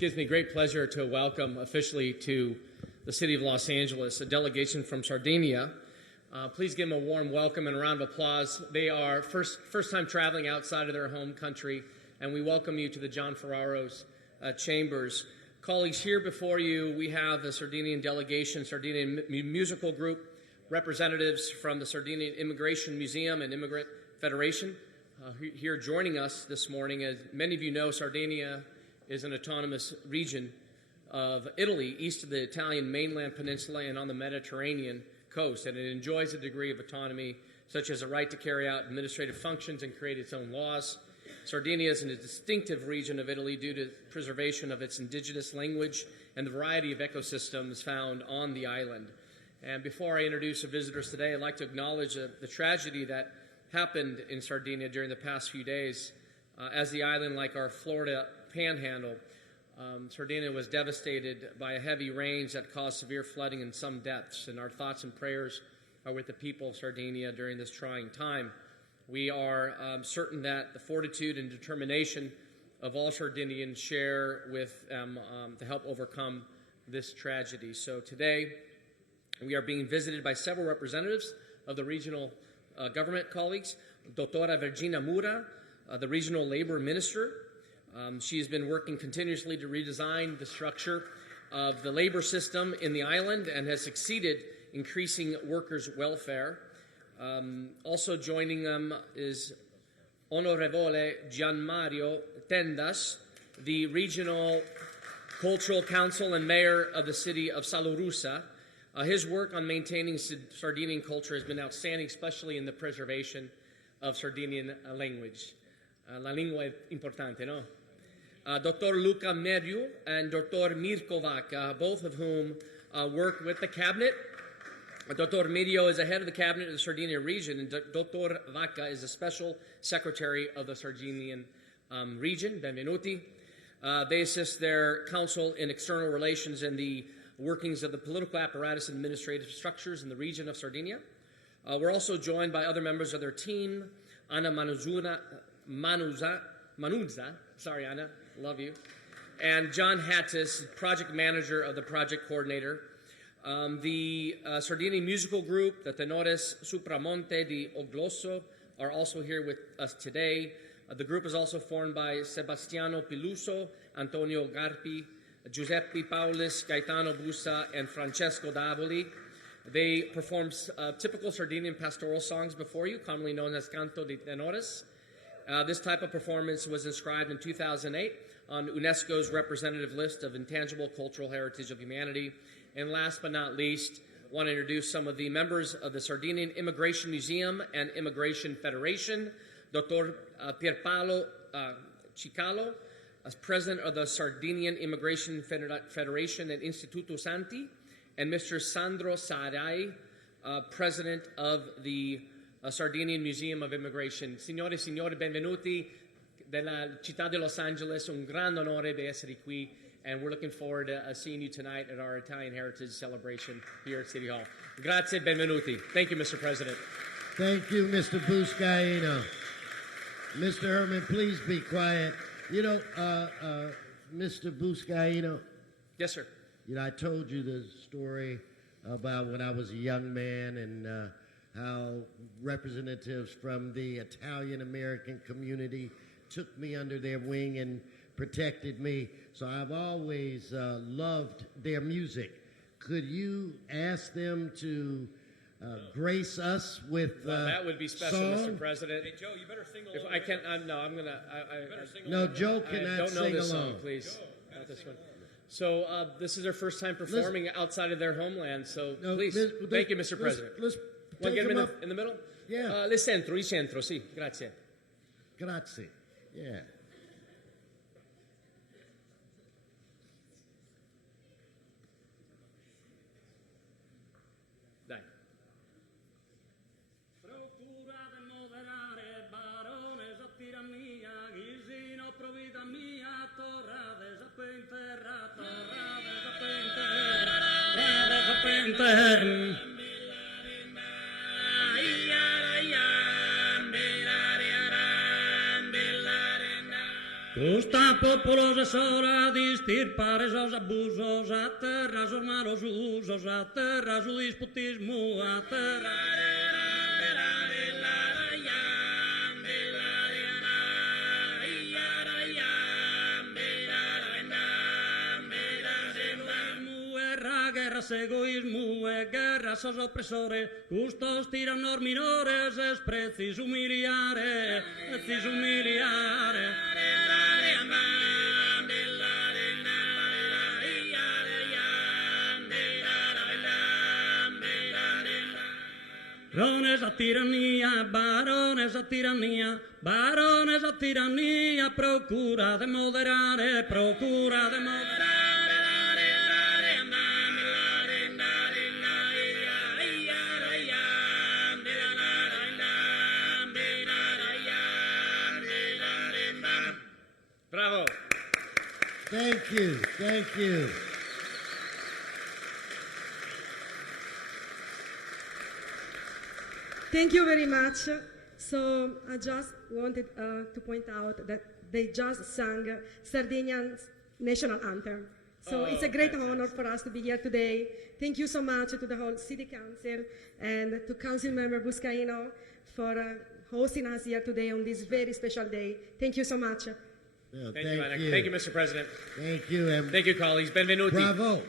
gives me great pleasure to welcome officially to the city of Los Angeles a delegation from Sardinia. Please give them a warm welcome and a round of applause. They are first time traveling outside of their home country, and we welcome you to the John Ferraro's chambers. Colleagues, here before you we have the Sardinian delegation, Sardinian musical group, representatives from the Sardinian Immigration Museum and Immigrant Federation. Here joining us this morning, as many of you know, Sardinia is an autonomous region of Italy, east of the Italian mainland peninsula and on the Mediterranean coast, and it enjoys a degree of autonomy, such as a right to carry out administrative functions and create its own laws. Sardinia is a distinctive region of Italy due to preservation of its indigenous language and the variety of ecosystems found on the island. And before I introduce our visitors today, I'd like to acknowledge the tragedy that happened in Sardinia during the past few days. As the island, like our Florida panhandle, Sardinia was devastated by a heavy rains that caused severe flooding and some deaths, and our thoughts and prayers are with the people of Sardinia during this trying time. We are certain that the fortitude and determination of all Sardinians share with to help overcome this tragedy. So today, we are being visited by several representatives of the regional government colleagues. Dottora Virginia Mura, the regional labor minister. She has been working continuously to redesign the structure of the labor system in the island and has succeeded increasing workers' welfare. Also joining them is Onorevole Gianmario Tendas, the regional cultural council and mayor of the city of Salursa. His work on maintaining Sardinian culture has been outstanding, especially in the preservation of Sardinian language. La lingua è importante, no? Dr. Luca Meriu and Dr. Mirko Vaca, both of whom work with the cabinet. Dr. Meriu is the head of the cabinet of the Sardinia region, and Dr. Vaca is the special secretary of the Sardinian region. Benvenuti. They assist their council in external relations and the workings of the political apparatus and administrative structures in the region of Sardinia. We're also joined by other members of their team, Anna Manuzza, sorry Anna, love you, and John Hattis, project manager of the project coordinator. The Sardinian musical group, the Tenore Supramonte di Orgosolo, are also here with us today. The group is also formed by Sebastiano Piluso, Antonio Garpi, Giuseppe Paulis, Gaetano Busa, and Francesco Davoli. They perform typical Sardinian pastoral songs before you, commonly known as Canto di Tenores. This type of performance was inscribed in 2008 on UNESCO's representative list of intangible cultural heritage of humanity. And last but not least, I want to introduce some of the members of the Sardinian Immigration Museum and Immigration Federation. Dr. Pierpaolo Cicalo, as president of the Sardinian Immigration Federation and Instituto Santi, and Mr. Sandro Sarai, president of the Sardinian Museum of Immigration. Signore e signori, benvenuti della città di Los Angeles. Un grande onore di essere qui, and we're looking forward to seeing you tonight at our Italian Heritage Celebration here at City Hall. Grazie, benvenuti. Thank you, Mr. President. Thank you, Mr. Buscaino. Mr. Herman, please be quiet. You know, Mr. Buscaino. Yes, sir. You know, I told you the story about when I was a young man and how representatives from the Italian-American community took me under their wing and protected me. So I've always loved their music. Could you ask them to grace us with well, that would be special, song? Mr. President. Hey, Joe, you better sing along. If I can't, no, I'm gonna. No, Joe cannot don't know sing this along. song, please. Not this one. So this is their first time performing outside of their homeland. So No, please, thank you, Mr. President. Let's Want to take get him him up. in the middle? Yeah. Il centro, sì, grazie. Grazie. Yeah. Dai. Procura de moderare, barone, tirannia, Gisino, provvida mia, torrade, zappenterra, torrade, zappenterra. Costa Justa popolosa sora di stirpare esos abusos, a terra os malos usos, a terra o disputismo, a terra... Guerras, egoísmo e guerras aos opresores, custos tiranos minores, es precis humiliare, precis humiliare. Barones a tiranía, barones a tiranía, barones a tiranía, procura de moderare, procura de moderare. Bravo. Thank you. Thank you. Thank you very much. So I just wanted to point out that they just sang Sardinian's national anthem. So it's a great honor for us to be here today. Thank you so much to the whole City Council and to Council Member Buscaino for hosting us here today on this very special day. Thank you so much. No, Thank you, Mr. President. Thank you. And Thank you, colleagues. Benvenuti. bravo.